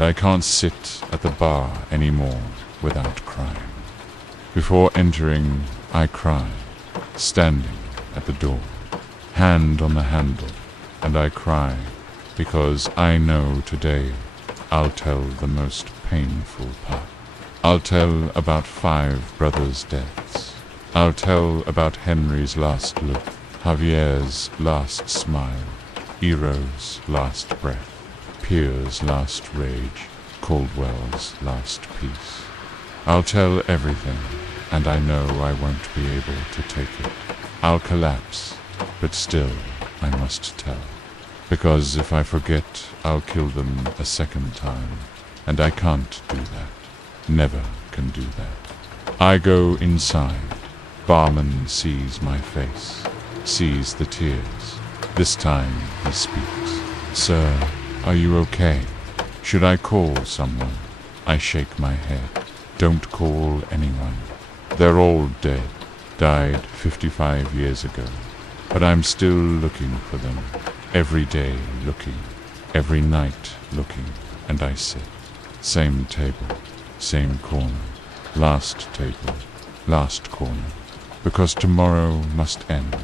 and I can't sit at the bar anymore without crying. Before entering, I cry, standing at the door, hand on the handle, and I cry because I know today I'll tell the most painful part. I'll tell about 5 brothers' deaths. I'll tell about Henry's last look, Javier's last smile, Ero's last breath, Pierre's last rage, Caldwell's last peace. I'll tell everything, and I know I won't be able to take it. I'll collapse, but still I must tell. Because if I forget, I'll kill them a second time, and I can't do that. Never can do that. I go inside. Barman sees my face, sees the tears. This time he speaks. Sir, are you okay? Should I call someone? I shake my head. Don't call anyone. They're all dead. Died 55 years ago. But I'm still looking for them. Every day looking. Every night looking. And I sit. Same table. Same corner. Last table. Last corner. Because tomorrow must end.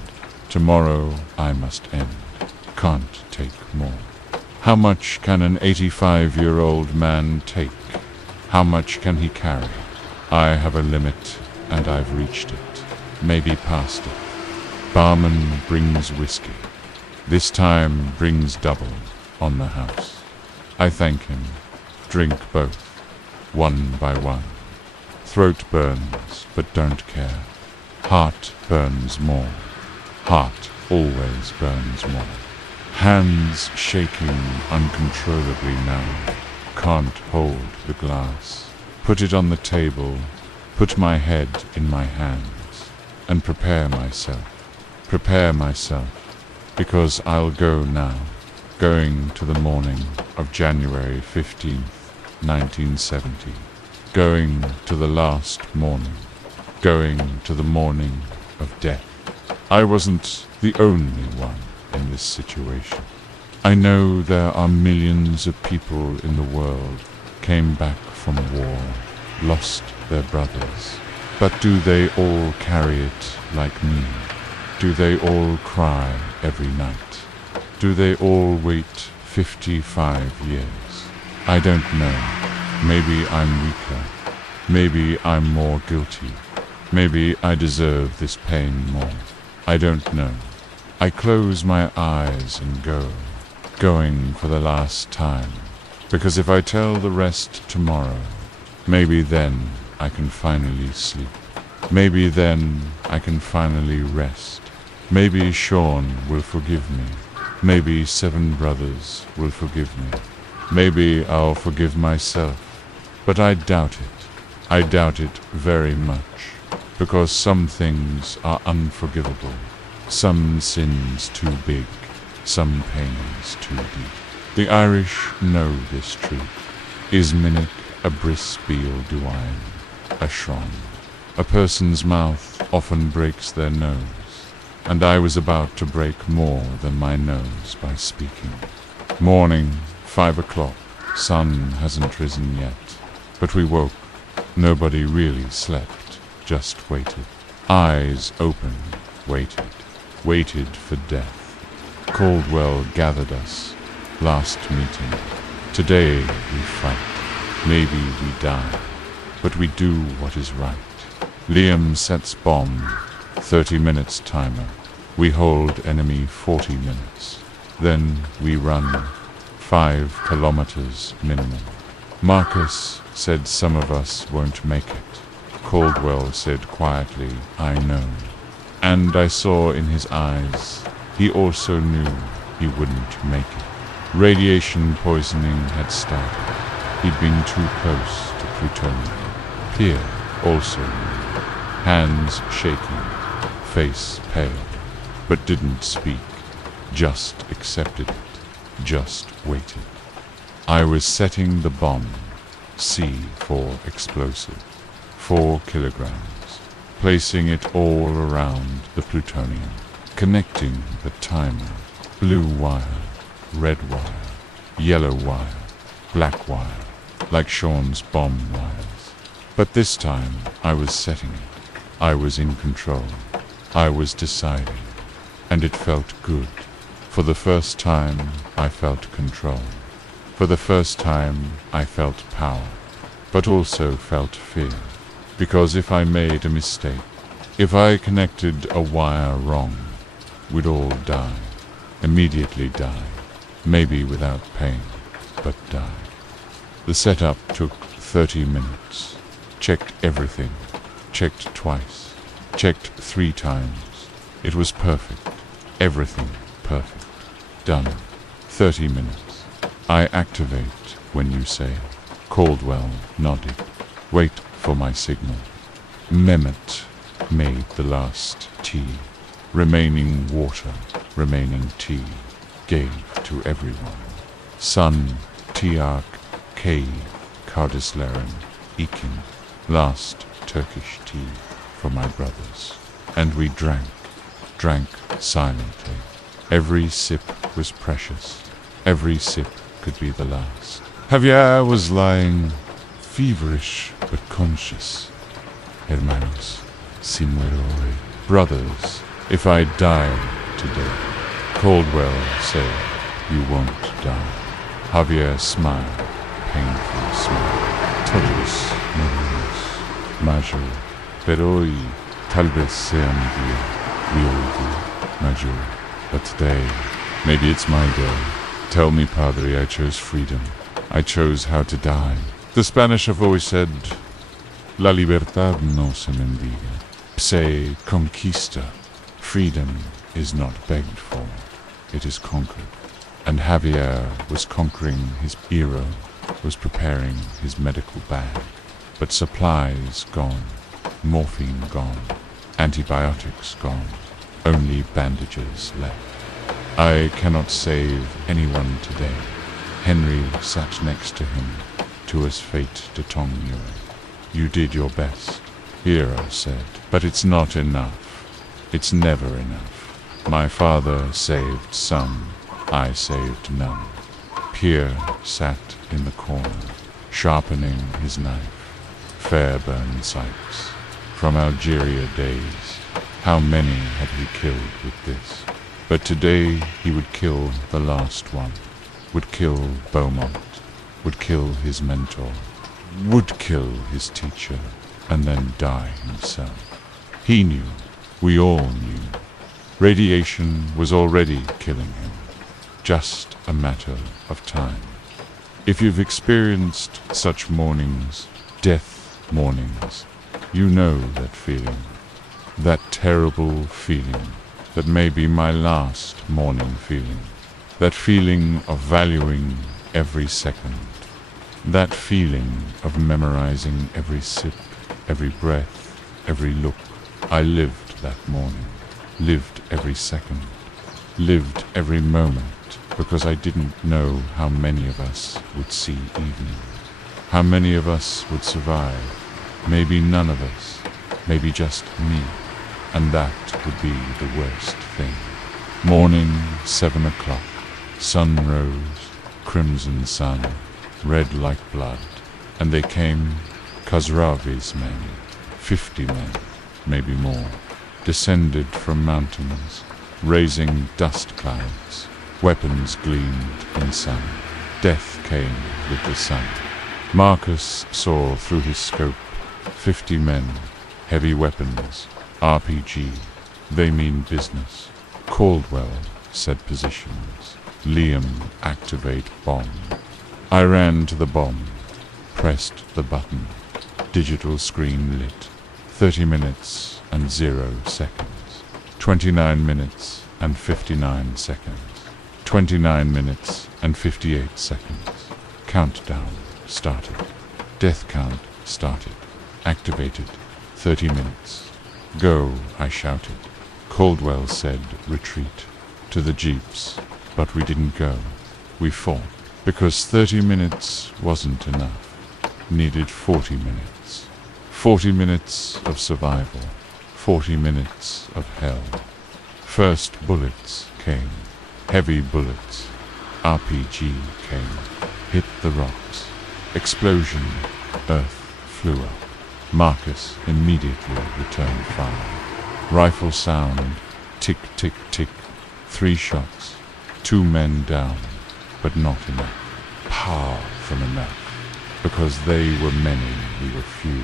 Tomorrow I must end. Can't take more. How much can an 85-year-old man take? How much can he carry? I have a limit, and I've reached it. Maybe past it. Barman brings whiskey. This time brings double on the house. I thank him. Drink both. One by one. Throat burns, but don't care. Heart burns more. Heart always burns more. Hands shaking uncontrollably now. Can't hold the glass. Put it on the table. Put my head in my hands. And prepare myself. Prepare myself. Because I'll go now. Going to the morning of January 15th, 1970. Going to the last morning. Going to the morning of death. I wasn't the only one in this situation. I know there are millions of people in the world came back from war, lost their brothers. But do they all carry it like me? Do they all cry every night? Do they all wait 55 years? I don't know. Maybe I'm weaker. Maybe I'm more guilty. Maybe I deserve this pain more. I don't know. I close my eyes and go, going for the last time. Because if I tell the rest tomorrow, maybe then I can finally sleep. Maybe then I can finally rest. Maybe Sean will forgive me. Maybe 7 brothers will forgive me. Maybe I'll forgive myself. But I doubt it. I doubt it very much. Because some things are unforgivable. Some sins too big. Some pains too deep. The Irish know this truth. Is minnick a bris beal duine, a shron. A person's mouth often breaks their nose, and I was about to break more than my nose by speaking. Morning, 5 o'clock. Sun hasn't risen yet, but we woke. Nobody really slept, just waited. Eyes open, waited. Waited for death. Caldwell gathered us. Last meeting. Today we fight. Maybe we die. But we do what is right. Liam sets bomb. 30 minutes timer. We hold enemy 40 minutes. Then we run. 5 kilometers minimum. Marcus said some of us won't make it. Caldwell said quietly, I know. And I saw in his eyes, he also knew he wouldn't make it. Radiation poisoning had started. He'd been too close to plutonium. Pierre also knew. Hands shaking, face pale, but didn't speak. Just accepted it. Just waited. I was setting the bomb. C for explosive. 4 kilograms. Placing it all around the plutonium. Connecting the timer. Blue wire. Red wire. Yellow wire. Black wire. like Sean's bomb wires. But this time I was setting it. I was in control. I was deciding. And it felt good. For the first time I felt control. For the first time I felt power. But also felt fear. Because if I made a mistake, if I connected a wire wrong, we'd all die. Immediately die. Maybe without pain, but die. The setup took 30 minutes. Checked everything. Checked twice. Checked 3 times. It was perfect. Everything perfect. Done. 30 minutes. I activate when you say. Caldwell nodded. Wait for my signal. Mehmet made the last tea. Remaining water, remaining tea, gave to everyone. Sun, Tiak, Kay, Kardesleren, Ikin, last Turkish tea for my brothers. And we drank silently. Every sip was precious. Every sip could be the last. Javier was lying, feverish but conscious. Hermanos, si muero hoy. Brothers, if I die today. Caldwell said, you won't die. Javier smiled, painful smile. Todos moriremos, Major. Pero hoy tal vez sea mi día. We all do, Major. But today, maybe it's my day. Tell me, Padre, I chose freedom. I chose how to die. The Spanish have always said, La libertad no se mendiga. Se conquista. Freedom is not begged for. It is conquered. And Javier was conquering his hero, was preparing his medical bag. But supplies gone. Morphine gone. Antibiotics gone. Only bandages left. I cannot save anyone today. Henry sat next to him, to us fate de Tongue. You did your best, Hero said, but it's not enough. It's never enough. My father saved some, I saved none. Pierre sat in the corner, sharpening his knife. Fairburn Sykes, from Algeria days, how many had he killed with this? But today he would kill the last one, would kill Beaumont, would kill his mentor, would kill his teacher, and then die himself. He knew, we all knew. Radiation was already killing him, just a matter of time. If you've experienced such mornings, death mornings, you know that feeling, that terrible feeling that may be my last morning feeling, that feeling of valuing every second, that feeling of memorizing every sip, every breath, every look. I lived that morning, lived every second, lived every moment, because I didn't know how many of us would see evening, how many of us would survive, maybe none of us, maybe just me, and that would be the worst thing. Morning, 7 o'clock, sun rose, crimson sun, red like blood, and they came, Khosravi's men, 50 men, maybe more, descended from mountains, raising dust clouds. Weapons gleamed in sun. Death came with the sun. Marcus saw through his scope 50 men, heavy weapons, RPG. They mean business. Caldwell said positions. Liam, activate bomb. I ran to the bomb, pressed the button. Digital screen lit. 30 minutes and 0 seconds. 29 minutes and 59 seconds. 29 minutes and 58 seconds. Countdown started. Death count started. Activated. 30 minutes. Go, I shouted. Caldwell said retreat. To the jeeps. But we didn't go. We fought. Because 30 minutes wasn't enough. Needed 40 minutes. 40 minutes of survival. 40 minutes of hell. First bullets came. Heavy bullets. RPG came. Hit the rocks. Explosion. Earth flew up. Marcus immediately returned fire. Rifle sound. Tick, tick, tick. 3 shots. 2 men down, but not enough. Far from enough. Because they were many, we were few.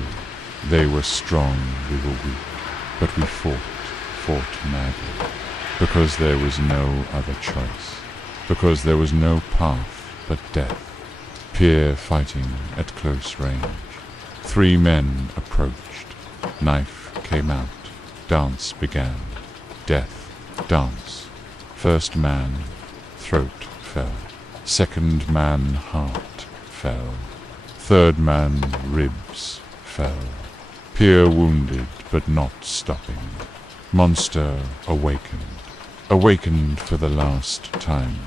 They were strong, we were weak. But we fought madly. Because there was no other choice. Because there was no path but death. Peer fighting at close range. 3 men approached. Knife came out. Dance began. Death. Dance. First man, throat fell. Second man, heart fell. Third man, ribs fell. Peer wounded, but not stopping. Monster awakened. Awakened for the last time.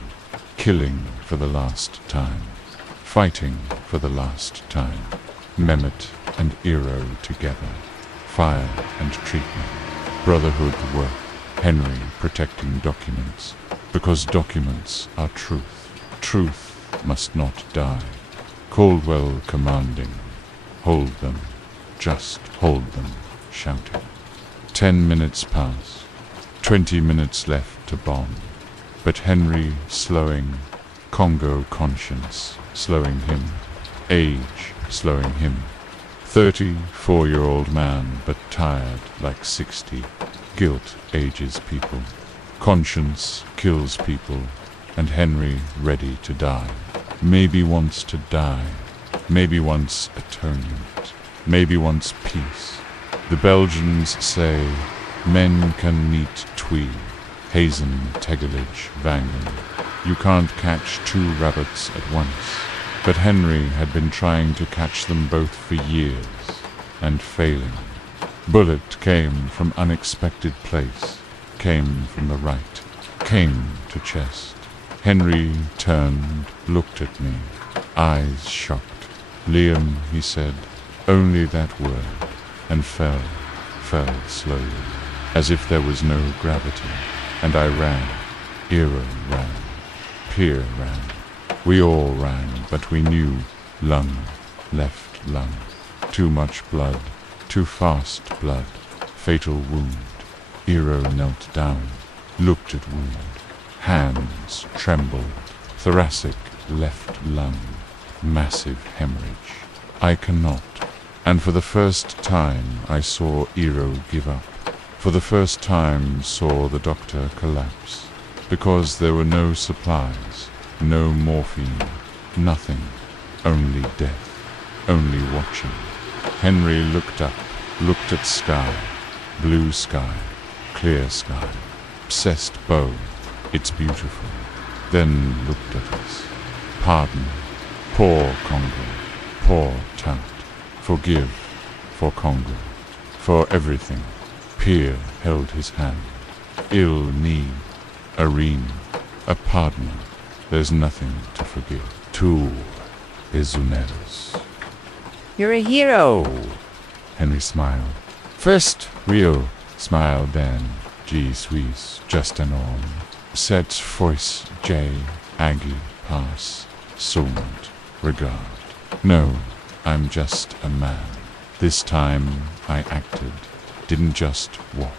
Killing for the last time. Fighting for the last time. Mehmet and Eero together. Fire and treatment. Brotherhood work. Henry protecting documents. Because documents are truth. Truth must not die. Caldwell commanding. Hold them. Just hold them. Shouting. 10 minutes pass. 20 minutes left to bomb. But Henry slowing. Congo conscience slowing him. Age slowing him. 34-year-old man, but tired like 60. Guilt ages people. Conscience kills people. And Henry ready to die. Maybe wants to die. Maybe wants atonement. Maybe wants peace. The Belgians say, men can meet twee. Hazen, Tegelige, Vangen. You can't catch 2 rabbits at once. But Henry had been trying to catch them both for years, and failing. Bullet came from unexpected place, came from the right, came to chest. Henry turned, looked at me, eyes shocked. Liam, he said, only that word, and fell slowly, as if there was no gravity. And I ran. Eero ran. Peer ran. We all ran, but we knew lung, left lung. Too much blood, too fast blood, fatal wound. Eero knelt down, looked at wound. Hands trembled, thoracic, left lung, massive hemorrhage. I cannot. And for the first time I saw Eero give up. For the first time saw the doctor collapse. Because there were no supplies, no morphine, nothing, only death, only watching. Henry looked up, looked at sky, blue sky, clear sky, obsessed bow, it's beautiful. Then looked at us. Pardon, poor Congo, poor tout, forgive, for Congo, for everything. Peer held his hand. Ill need, Arene, a partner. There's nothing to forgive. Tu prisioneiros. You're a hero. Henry smiled. First Rio smiled, then G Suisse, just an arm. Set voice J, Aggie, pass, Sumant, regard. No, I'm just a man. This time I acted, didn't just watch.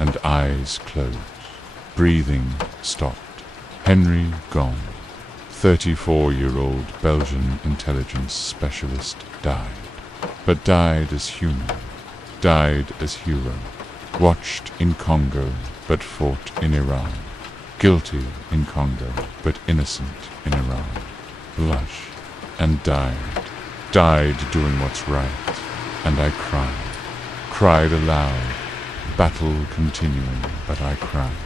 And eyes closed. Breathing stopped. Henry gone. 34-year-old Belgian intelligence specialist died. But died as human. Died as hero. Watched in Congo, but fought in Iran. Guilty in Congo, but innocent in Iran. Blush. And died. Died doing what's right. And I cried. Cried aloud. Battle continuing, but I cried.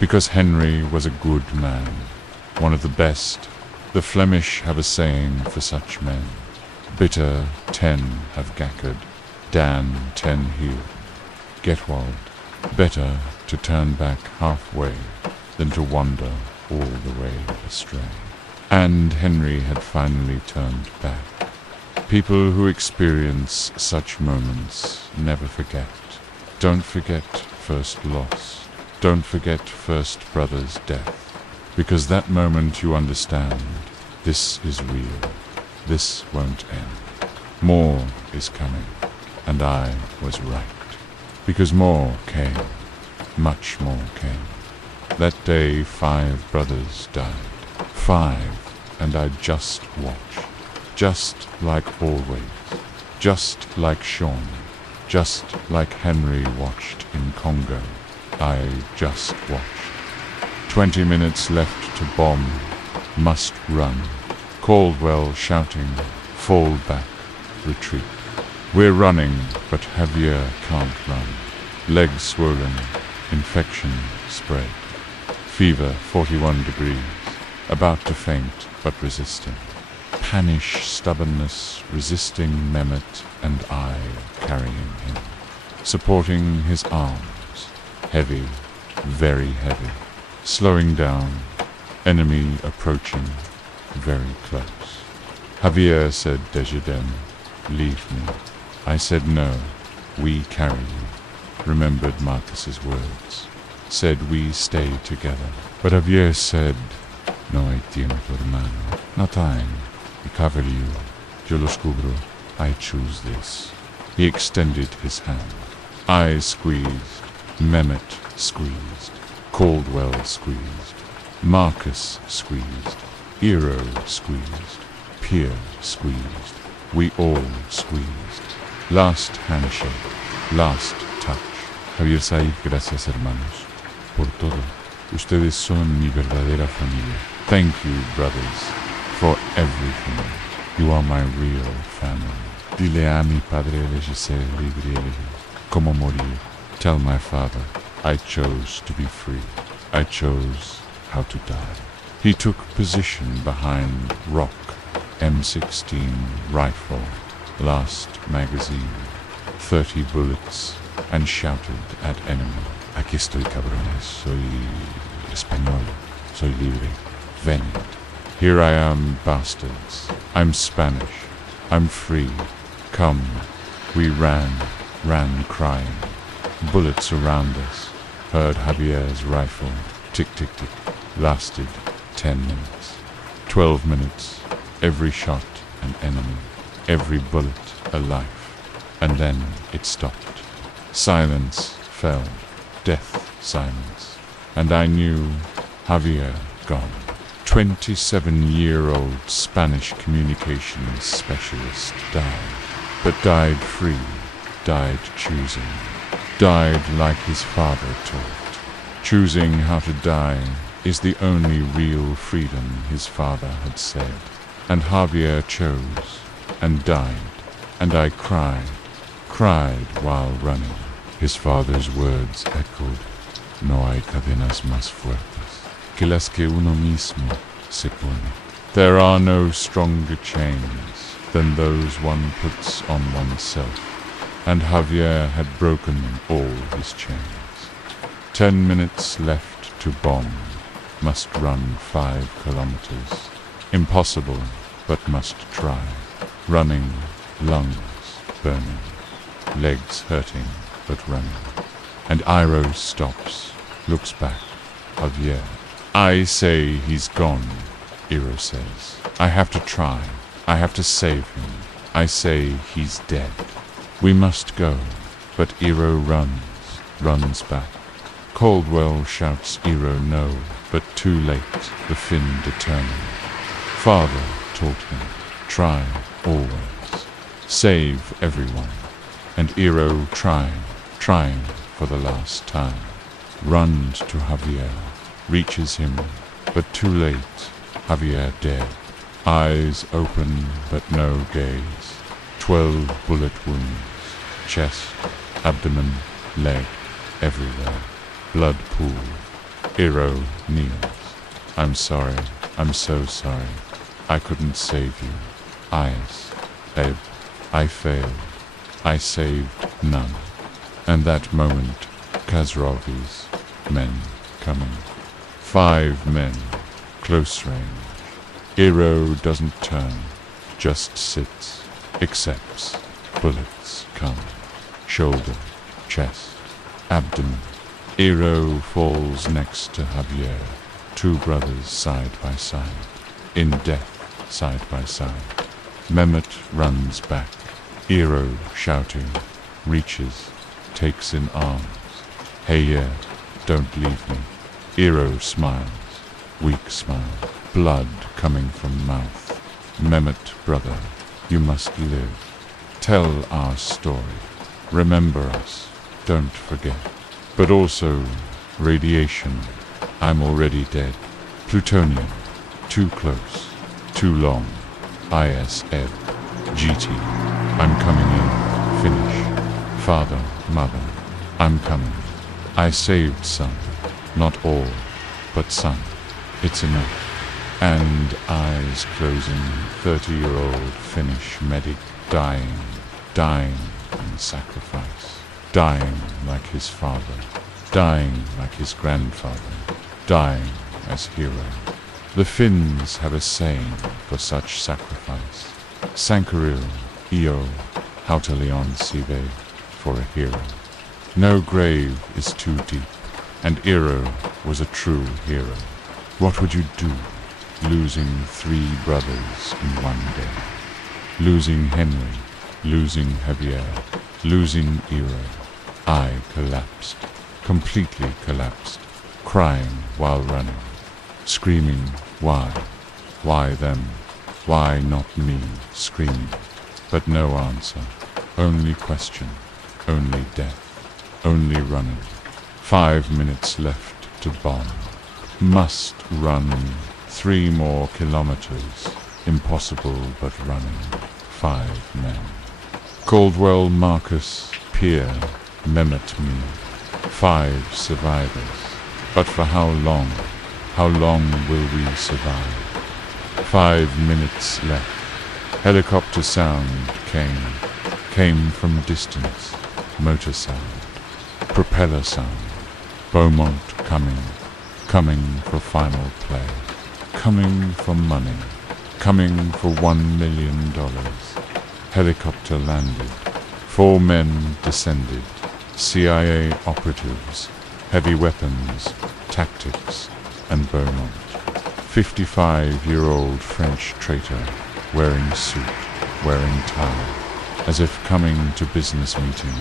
Because Henry was a good man. One of the best. The Flemish have a saying for such men. Bitter 10 have gackered. Dan 10 healed. Getwald. Better to turn back halfway than to wander all the way astray. And Henry had finally turned back. People who experience such moments never forget. Don't forget first loss. Don't forget first brother's death. Because that moment you understand, this is real. This won't end. More is coming, and I was right. Because more came, much more came. That day 5 brothers died. 5, and I just watched. Just like always. Just like Sean. Just like Henry watched in Congo. I just watched. 20 minutes left to bomb. Must run. Caldwell shouting, fall back, retreat. We're running, but Javier can't run. Legs swollen, infection spread. Fever 41 degrees, about to faint but resisting. Panish stubbornness resisting Mehmet and I carrying him. Supporting his arms, heavy, very heavy. Slowing down, enemy approaching, very close. Javier said, Desjardins, leave me. I said no, we carry you. Remembered Marcus's words. Said we stay together. But Javier said, no hay tiempo, hermano. No time. We cover you. Yo los cubro. I choose this. He extended his hand. I squeezed. Mehmet squeezed. Caldwell squeezed. Marcus squeezed. Eero squeezed. Pierre squeezed. We all squeezed. Last handshake. Last touch. Javier Said, gracias hermanos. Por todo. Ustedes son mi verdadera familia. Thank you, brothers, for everything. You are my real family. Dile a mi padre elegir libre elegir. Como morir. Tell my father, I chose to be free. I chose how to die. He took position behind rock, M16 rifle, last magazine, 30 bullets, and shouted at enemy. Aquí estoy, cabrones. Soy español. Soy libre. Venid. Here I am, bastards. I'm Spanish. I'm free. Come. We ran crying. Bullets around us. Heard Javier's rifle. Tick, tick, tick. Lasted 10 minutes. 12 minutes. Every shot an enemy. Every bullet a life. And then it stopped. Silence fell. Death silence. And I knew Javier gone. 27-year-old Spanish communications specialist died. But died free. Died choosing. Died like his father taught. Choosing how to die is the only real freedom his father had said. And Javier chose, and died, and I cried while running. His father's words echoed, no hay cadenas más fuertes que las que uno mismo se pone. There are no stronger chains than those one puts on oneself, and Javier had broken all his chains. 10 minutes left to bomb. Must run 5 kilometers. Impossible, but must try. Running, lungs burning, legs hurting, but running. And Iroh stops, looks back. Javier. I say he's gone, Iroh says. I have to try. I have to save him. I say he's dead. We must go. But Iroh runs back. Caldwell shouts Iroh no, but too late, the Finn determined. Father taught him, try always. Save everyone. And Iroh trying for the last time. Runs to Javier, reaches him, but too late, Javier dead. Eyes open, but no gaze. 12 bullet wounds. Chest, abdomen, leg, everywhere. Blood pool. Iroh kneels. I'm sorry. I'm so sorry. I couldn't save you. Eyes. Ebb. I failed. I saved none. And that moment, Khazravi's men coming. 5 men. Close range. Iroh doesn't turn. Just sits. Accepts. Bullets come. Shoulder. Chest. Abdomen. Iroh falls next to Javier. 2 brothers side by side. In death, side by side. Mehmet runs back. Hero shouting, reaches, takes in arms. Hey yeah, don't leave me. Hero smiles, weak smile, blood coming from mouth. Mehmet, brother, you must live. Tell our story. Remember us, don't forget. But also, radiation, I'm already dead. Plutonium, too close, too long. ISF, GT, I'm coming in, finish. Father, mother, I'm coming. I saved some, not all, but some. It's enough. And eyes closing, 30-year-old Finnish medic dying in sacrifice. Dying like his father, dying like his grandfather, dying as hero. The Finns have a saying for such sacrifice. Sankaril, io, hautalion sive, for a hero. No grave is too deep, and Eero was a true hero. What would you do, losing 3 brothers in one day? Losing Henry, losing Javier, losing Eero. I collapsed, completely collapsed, crying while running, screaming, why? Why them? Why not me? Screaming. But no answer, only question, only death, only running. 5 minutes left to bomb. Must run 3 more kilometers. Impossible but running. 5 men. Caldwell, Marcus, Pierre, Mehmet, me. 5 survivors. But for how long? How long will we survive? 5 minutes left. Helicopter sound came from distance. Motor sound. Propeller sound. Beaumont coming for final play. Coming for money. Coming for $1 million. Helicopter landed. 4 men descended. CIA operatives. Heavy weapons. Tactics. And Beaumont. 55-year-old French traitor, wearing suit, wearing tie, as if coming to business meeting,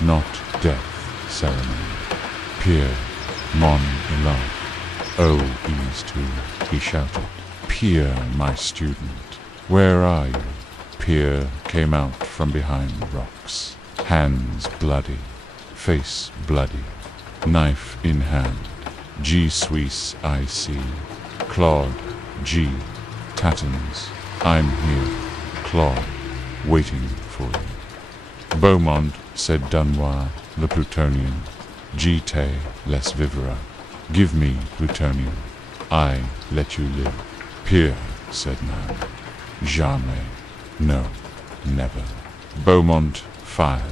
not death ceremony. Pierre, mon elan. Oh, ease too, he shouted. Pierre, my student, where are you? Pierre came out from behind the rocks, hands bloody, face bloody, knife in hand. G. Suisse, I see. Claude, G. Tattons, I'm here. Claude, waiting for you. Beaumont, said Dunois, the plutonium. Gite les vivra. Give me plutonium. I let you live. Pierre, said man. Jamais. No, never. Beaumont fired.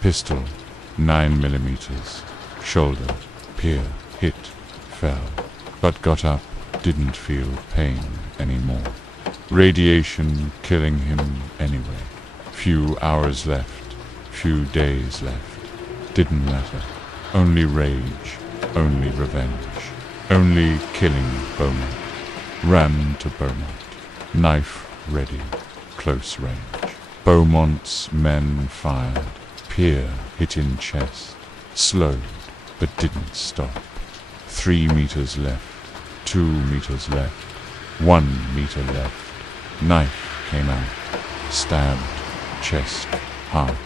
Pistol, 9mm. Shoulder. Pierre hit, fell, but got up, didn't feel pain anymore. Radiation killing him anyway. Few hours left, few days left. Didn't matter. Only rage, only revenge. Only killing Beaumont. Ran to Beaumont. Knife ready, close range. Beaumont's men fired. Pierre hit in chest. Slowed, but didn't stop. 3 meters left, 2 meters left, 1 meter left. Knife came out, stabbed, chest, heart,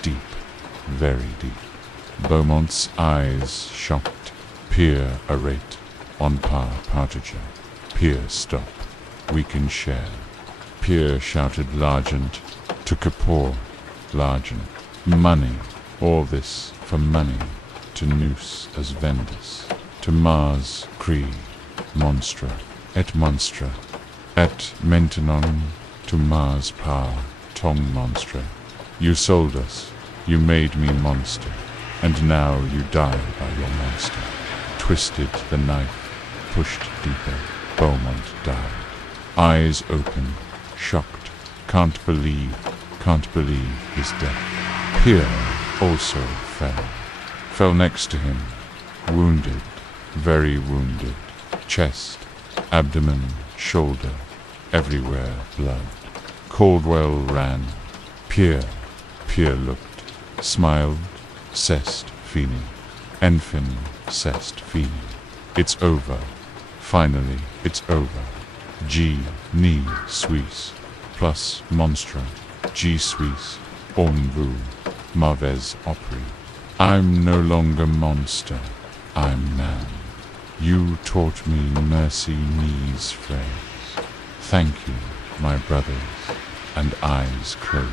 deep, very deep. Beaumont's eyes shocked. Pierre arrate, on par partager. Pierre stop, we can share. Pierre shouted Largent, to Kapoor, Largent. Money, all this for money, to noose as vendors. To Mars, Cree, Monstra, et Monstra, et Mentenon, to Mars power, Tong Monstra. You sold us, you made me monster, and now you die by your master. Twisted the knife, pushed deeper, Beaumont died. Eyes open, shocked, can't believe his death. Pierre also fell next to him, wounded, very wounded, chest, abdomen, shoulder, everywhere blood. Caldwell ran. Pierre looked, smiled, cest fini. Enfin cest fini. It's over. Finally, it's over. G, ni, suis, plus monstre, G suis, on vous, mauvais opry. I'm no longer monster, I'm man. You taught me mercy knees phrase. Thank you, my brothers, and eyes closed.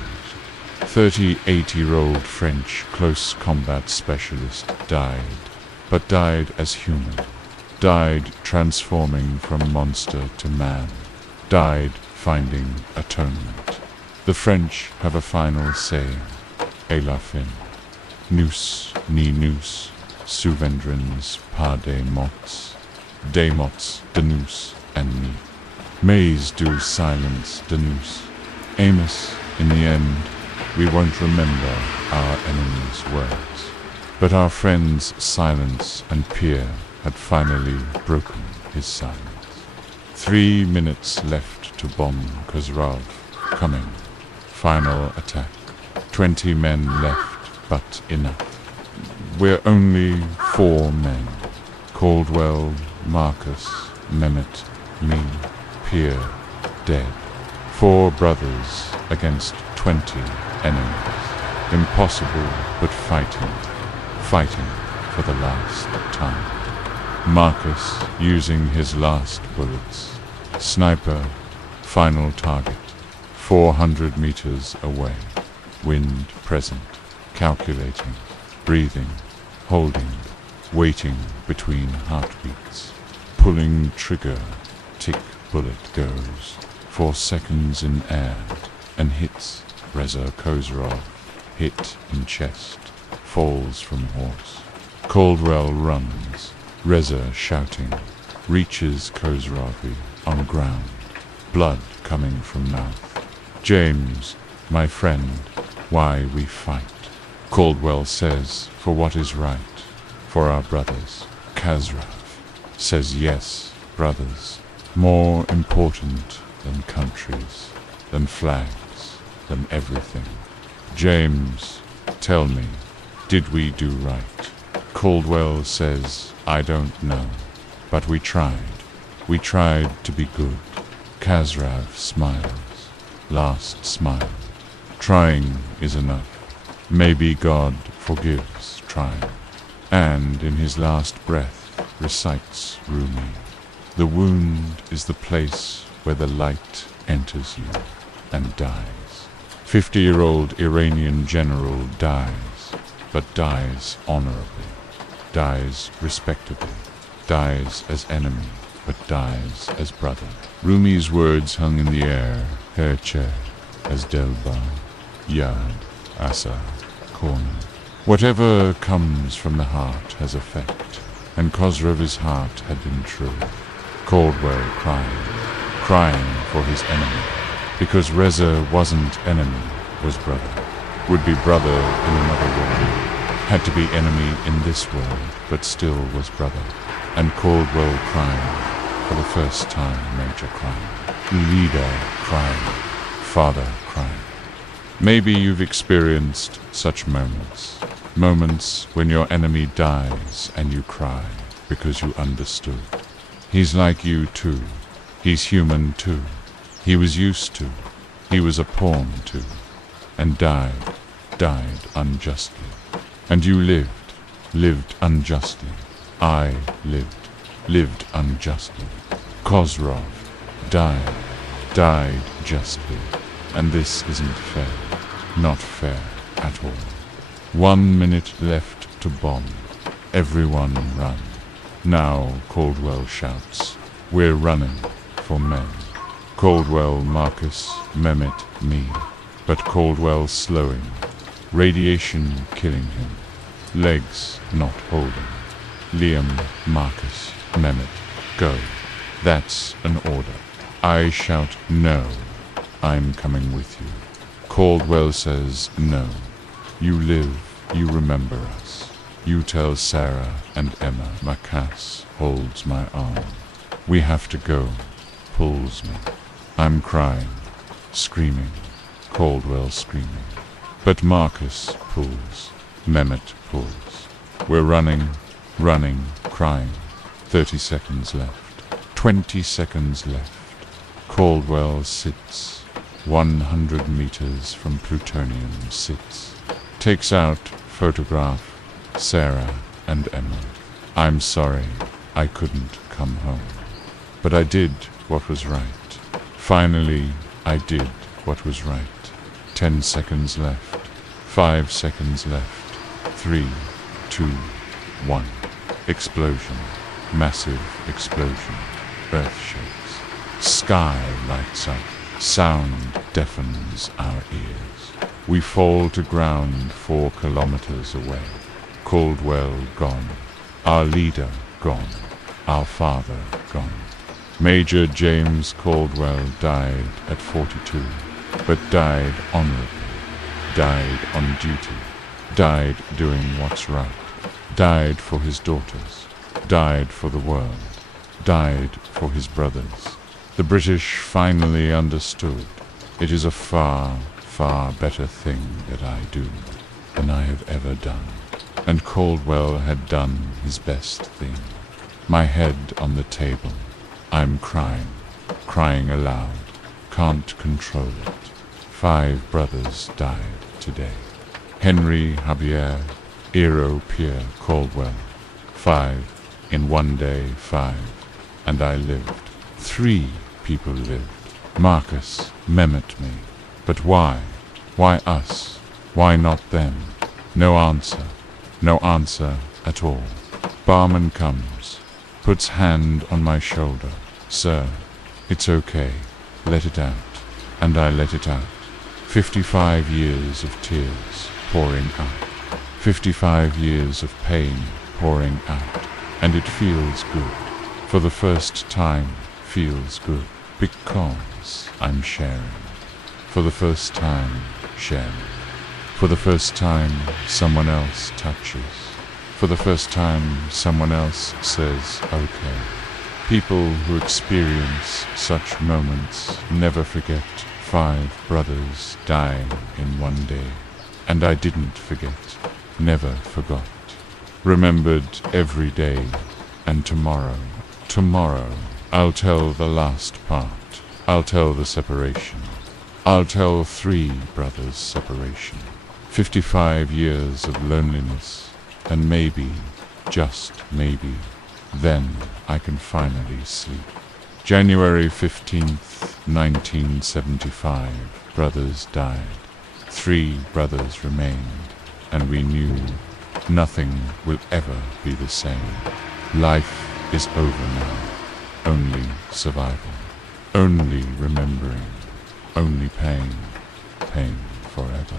38-year-old French close combat specialist died, but died as human. Died transforming from monster to man. Died finding atonement. The French have a final saying, et la fin. Nous, ni nous, souvendrons pas des mots de nous and me. Mais do silence de nous. Amos, in the end, we won't remember our enemies' words. But our friend's silence and Pierre had finally broken his silence. 3 minutes left to bomb Khosrow. Coming. Final attack. 20 men left, but enough. We're only 4 men. Caldwell, Marcus, Mehmet, me, Pierre, dead. 4 brothers against 20 enemies. Impossible, but fighting. Fighting for the last time. Marcus using his last bullets. Sniper, final target. 400 meters away. Wind present. Calculating. Breathing. Holding. Waiting between heartbeats. Pulling trigger. Tick bullet goes. 4 seconds in air. And hits Reza Khosrow. Hit in chest. Falls from horse. Caldwell runs. Reza shouting. Reaches Khosrow on ground. Blood coming from mouth. James, my friend, why we fight. Caldwell says, for what is right, for our brothers. Khosrow says, yes, brothers, more important than countries, than flags, than everything. James, tell me, did we do right? Caldwell says, I don't know, but we tried. We tried to be good. Khosrow smiles. Last smile. Trying is enough. Maybe God forgives trying. And in his last breath recites Rumi. The wound is the place where the light enters you and dies. 50-year-old Iranian general dies, but dies honorably. Dies respectably. Dies as enemy, but dies as brother. Rumi's words hung in the air. Herche, as Delba, Yad, Asa, Corner. Whatever comes from the heart has effect, and Khosrow's heart had been true. Caldwell crying for his enemy, because Reza wasn't enemy, was brother. Would be brother in another world. Had to be enemy in this world, but still was brother. And Caldwell crying, for the first time major crying. Leader crying, father crying. Maybe you've experienced such moments. Moments when your enemy dies and you cry because you understood. He's like you too. He's human too. He was used to. He was a pawn too. And died unjustly. And you lived unjustly. I lived unjustly. Khosrow died justly. And this isn't fair. Not fair at all. 1 minute left to bomb. Everyone run. Now Caldwell shouts, we're running for men. Caldwell, Marcus, Mehmet, me. But Caldwell slowing. Radiation killing him. Legs not holding. Liam, Marcus, Mehmet, go. That's an order. I shout no. I'm coming with you. Caldwell says no. You live, you remember us. You tell Sarah and Emma. Macass holds my arm. We have to go. Pulls me. I'm crying. screaming, Caldwell screaming. But Marcus pulls, Mehmet pulls. We're running, crying. 30 seconds left. 20 seconds left. Caldwell sits. 100 meters from plutonium sits. Takes out photograph, Sarah and Emma. I'm sorry I couldn't come home. But I did what was right. Finally, I did what was right. 10 seconds left. 5 seconds left. 3, 2, 1. Explosion. Massive explosion. Earth shakes. Sky lights up. Sound deafens our ears. We fall to ground 4 kilometers away. Caldwell gone. Our leader gone. Our father gone. Major James Caldwell died at 42, but died honorably. Died on duty. Died doing what's right. Died for his daughters. Died for the world. Died for his brothers. The British finally understood. It is a far, far better thing that I do than I have ever done. And Caldwell had done his best thing. My head on the table. I'm crying aloud. Can't control it. 5 brothers died today. Henry Javier, Eero Pierre Caldwell. 5 in one day, 5. And I lived. 3 people lived. Marcus, Mehmet me. But why? Why us? Why not them? No answer. No answer at all. Barman comes, puts hand on my shoulder. Sir, it's okay. Let it out. And I let it out. 55 years of tears pouring out. 55 years of pain pouring out. And it feels good. For the first time, feels good. Because I'm sharing. For the first time, sharing. For the first time, someone else touches. For the first time, someone else says, okay. People who experience such moments never forget 5 brothers dying in one day. And I didn't forget, never forgot. Remembered every day, and tomorrow, I'll tell the last part. I'll tell the separation. I'll tell 3 brothers' separation. 55 years of loneliness, and maybe, just maybe, then I can finally sleep. January 15th, 1975, brothers died. 3 brothers remained, and we knew nothing will ever be the same. Life is over now. Only survival. Only remembering. Only pain. Pain forever.